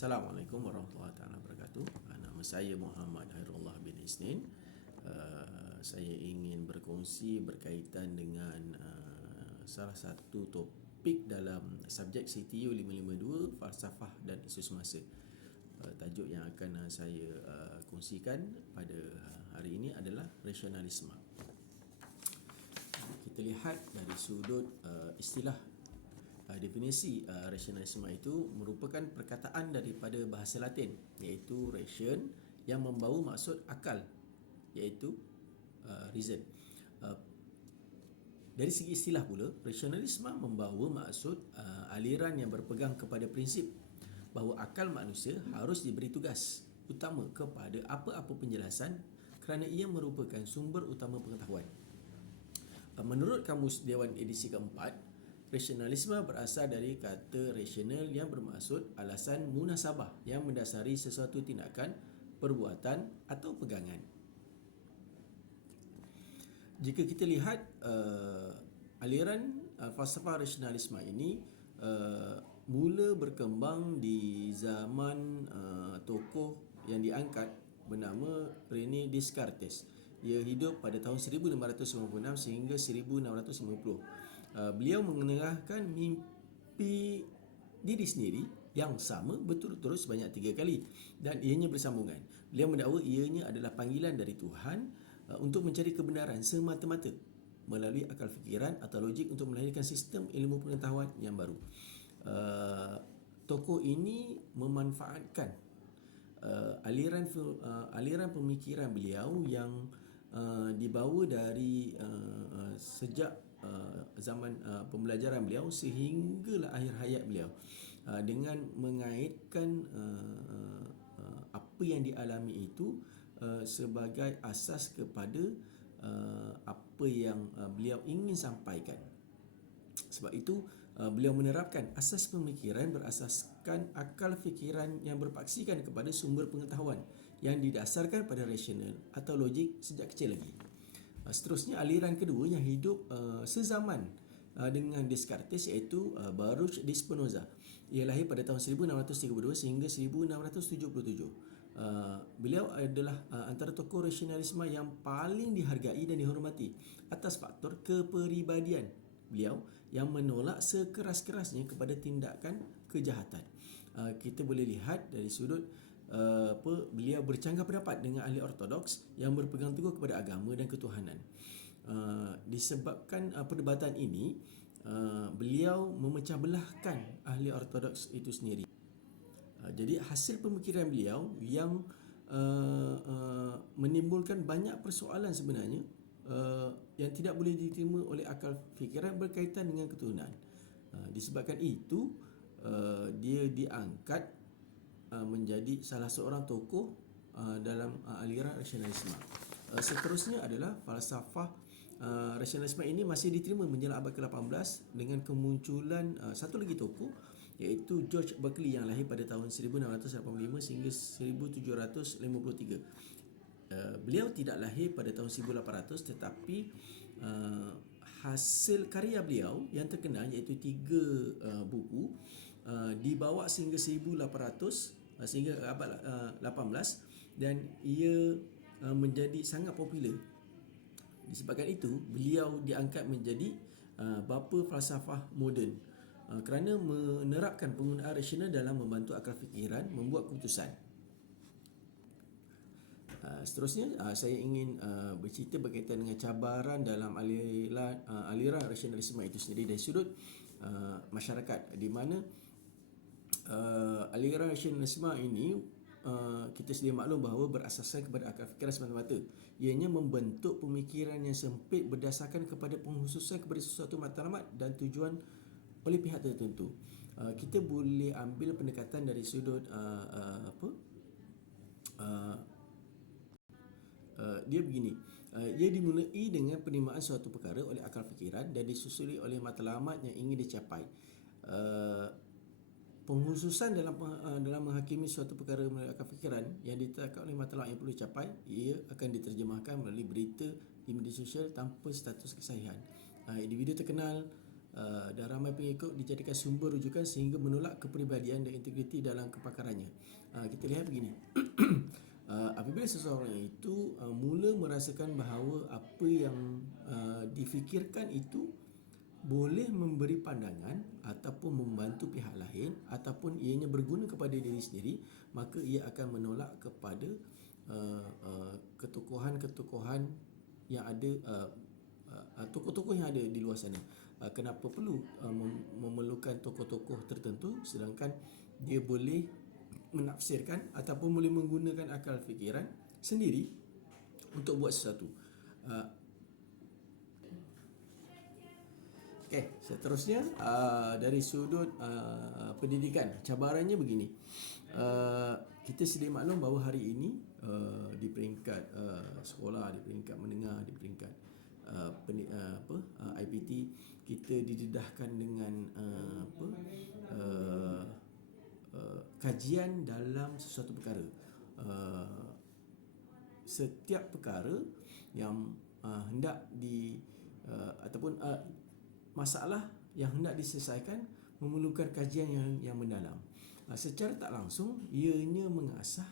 Assalamualaikum warahmatullahi wabarakatuh. Nama saya Muhammad Hairullah bin Isnin. Saya ingin berkongsi berkaitan dengan salah satu topik dalam subjek CTU 552, falsafah dan isu semasa. Tajuk yang akan saya kongsikan pada hari ini adalah rasionalisme. Kita lihat dari sudut istilah. Definisi rasionalisme itu merupakan perkataan daripada bahasa Latin, iaitu ration, yang membawa maksud akal, iaitu reason. Dari segi istilah pula, rasionalisme membawa maksud aliran yang berpegang kepada prinsip bahawa akal manusia harus diberi tugas utama kepada apa-apa penjelasan kerana ia merupakan sumber utama pengetahuan. Menurut Kamus Dewan edisi keempat, rasionalisme berasal dari kata rasional yang bermaksud alasan munasabah yang mendasari sesuatu tindakan, perbuatan atau pegangan. Jika kita lihat aliran falsafah rasionalisme ini mula berkembang di zaman tokoh yang diangkat bernama René Descartes. Ia hidup pada tahun 1596 sehingga 1650. Beliau mengenalkan mimpi diri sendiri yang sama berturut-turut sebanyak 3 kali dan ianya bersambungan. Beliau mendakwa ianya adalah panggilan dari Tuhan untuk mencari kebenaran semata-mata melalui akal fikiran atau logik untuk melahirkan sistem ilmu pengetahuan yang baru. Tokoh ini memanfaatkan aliran pemikiran beliau yang dibawa dari sejak zaman pembelajaran beliau sehinggalah akhir hayat beliau, dengan mengaitkan apa yang dialami itu sebagai asas kepada apa yang beliau ingin sampaikan. Sebab itu beliau menerapkan asas pemikiran berasaskan akal fikiran yang berpaksikan kepada sumber pengetahuan yang didasarkan pada rasional atau logik sejak kecil lagi. Seterusnya, aliran kedua yang hidup sezaman dengan Descartes iaitu Baruch de Spinoza. Ia lahir pada tahun 1632 sehingga 1677. Beliau adalah antara tokoh rasionalisme yang paling dihargai dan dihormati atas faktor kepribadian beliau yang menolak sekeras-kerasnya kepada tindakan kejahatan. Kita boleh lihat dari sudut beliau bercanggah pendapat dengan ahli ortodoks yang berpegang teguh kepada agama dan ketuhanan. Disebabkan perdebatan ini, beliau memecah belahkan ahli ortodoks itu sendiri. Jadi hasil pemikiran beliau yang menimbulkan banyak persoalan sebenarnya yang tidak boleh diterima oleh akal fikiran berkaitan dengan ketuhanan. Disebabkan itu, dia diangkat menjadi salah seorang tokoh dalam aliran rasionalisme. Seterusnya adalah falsafah rasionalisme ini masih diterima menjelang abad ke-18 dengan kemunculan satu lagi tokoh, iaitu George Berkeley yang lahir pada tahun 1685 sehingga 1753. Beliau tidak lahir pada tahun 1800, tetapi hasil karya beliau yang terkenal iaitu 3 buku dibawa sehingga 1800 sehingga abad 18 dan ia menjadi sangat popular. Disebabkan itu, beliau diangkat menjadi bapa falsafah moden kerana menerapkan penggunaan rasional dalam membantu akal fikiran membuat keputusan. Seterusnya, saya ingin bercerita berkaitan dengan cabaran dalam aliran rasionalisme itu sendiri dari sudut masyarakat, di mana aliran rasionalisme ini kita sedia maklum bahawa berasaskan kepada akal fikiran semata-mata. Ianya membentuk pemikiran yang sempit berdasarkan kepada pengkhususan kepada sesuatu matlamat dan tujuan oleh pihak tertentu. Kita boleh ambil pendekatan dari sudut dia begini. Ia dimulai dengan penerimaan suatu perkara oleh akal fikiran dan disusuli oleh matlamat yang ingin dicapai. Pengkhususan dalam menghakimi suatu perkara melalui akal fikiran yang ditetapkan oleh matlamat yang perlu dicapai, ia akan diterjemahkan melalui berita di media sosial tanpa status kesahihan. Individu terkenal dan ramai pengikut dijadikan sumber rujukan sehingga menolak kepribadian dan integriti dalam kepakarannya. Kita lihat begini. Apabila seseorang itu mula merasakan bahawa apa yang difikirkan itu boleh memberi pandangan ataupun membantu pihak lain ataupun ianya berguna kepada diri sendiri, maka ia akan menolak kepada ketokohan-ketokohan yang ada, tokoh-tokoh yang ada di luar sana. Kenapa perlu memerlukan tokoh-tokoh tertentu sedangkan dia boleh menafsirkan ataupun boleh menggunakan akal fikiran sendiri untuk buat sesuatu. Okey, seterusnya dari sudut pendidikan, cabarannya begini. Kita sedia maklum bahawa hari ini di peringkat sekolah, di peringkat menengah, di peringkat IPT, kita didedahkan dengan kajian dalam sesuatu perkara. Setiap perkara yang hendak ataupun masalah yang hendak diselesaikan memerlukan kajian yang mendalam. Secara tak langsung ianya mengasah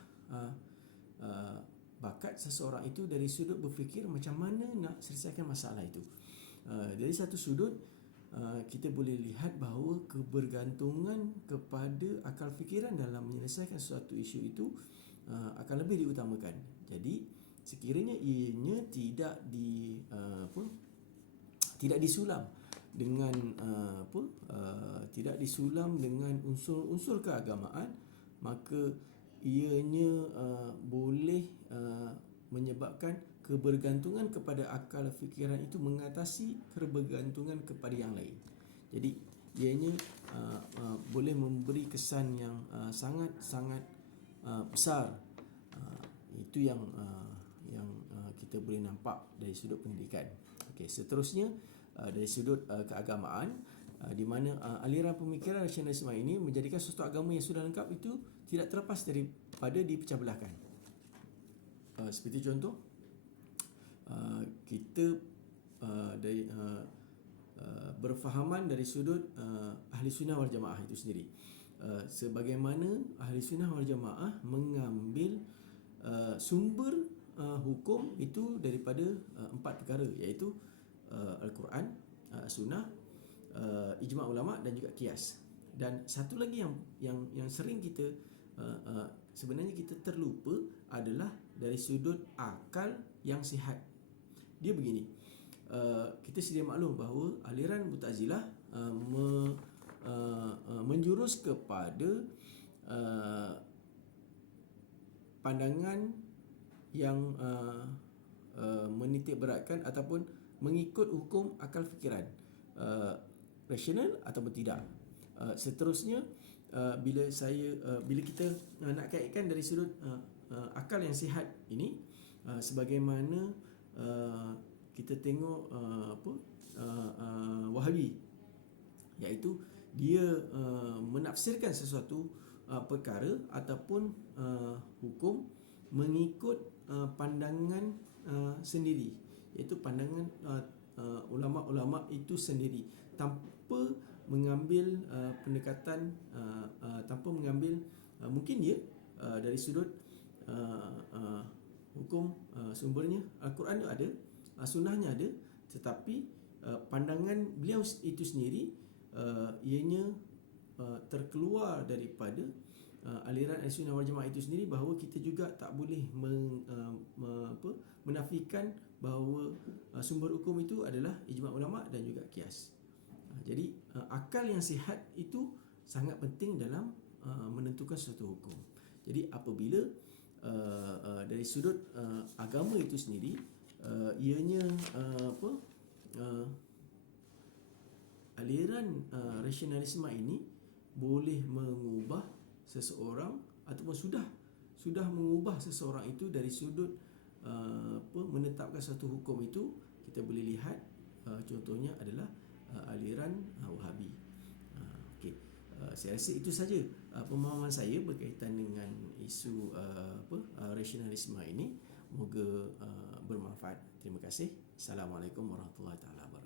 bakat seseorang itu dari sudut berfikir macam mana nak selesaikan masalah itu. Dari satu sudut kita boleh lihat bahawa kebergantungan kepada akal fikiran dalam menyelesaikan suatu isu itu akan lebih diutamakan. Jadi sekiranya ianya tidak disulam dengan tidak disulam dengan unsur-unsur keagamaan, maka ianya boleh menyebabkan kebergantungan kepada akal fikiran itu mengatasi kebergantungan kepada yang lain. Jadi ianya boleh memberi kesan yang sangat-sangat besar. Itu yang kita boleh nampak dari sudut pendidikan. Okey, seterusnya dari sudut keagamaan, di mana aliran pemikiran rasionalisme ini menjadikan suatu agama yang sudah lengkap itu tidak terlepas daripada dipecah belahkan. Seperti contoh, kita berfahaman dari sudut ahli sunnah wal jamaah itu sendiri. Sebagaimana ahli sunnah wal jamaah mengambil sumber hukum itu daripada 4 perkara, iaitu Al-Quran, Sunnah, ijma' ulama' dan juga qiyas. Dan satu lagi yang sering kita sebenarnya kita terlupa adalah dari sudut akal yang sihat. Dia begini, kita sedia maklum bahawa aliran Mu'tazilah menjurus kepada pandangan yang menitik beratkan ataupun mengikut hukum akal fikiran, rasional ataupun tidak. Seterusnya, bila kita nak kaitkan dari sudut akal yang sihat ini, sebagaimana kita tengok Wahabi, iaitu dia menafsirkan sesuatu perkara ataupun hukum mengikut pandangan sendiri, iaitu pandangan ulama-ulama itu sendiri, tanpa mengambil pendekatan, tanpa mengambil mungkin dia dari sudut hukum, sumbernya Al-Quran itu ada, sunnahnya ada, tetapi pandangan beliau itu sendiri ianya terkeluar daripada aliran Ahlussunnah wal Jamaah itu sendiri, bahawa kita juga tak boleh menafikan bahawa sumber hukum itu adalah ijma' ulama' dan juga qiyas. Jadi akal yang sihat itu sangat penting dalam menentukan suatu hukum. Jadi apabila dari sudut agama itu sendiri, ianya aliran rasionalisme ini boleh mengubah seseorang ataupun sudah mengubah seseorang itu dari sudut menetapkan satu hukum itu. Kita boleh lihat contohnya adalah aliran Wahabi. Okey, saya rasa itu saja pemahaman saya berkaitan dengan isu rasionalisme ini. Moga bermanfaat. Terima kasih. Assalamualaikum warahmatullahi wabarakatuh.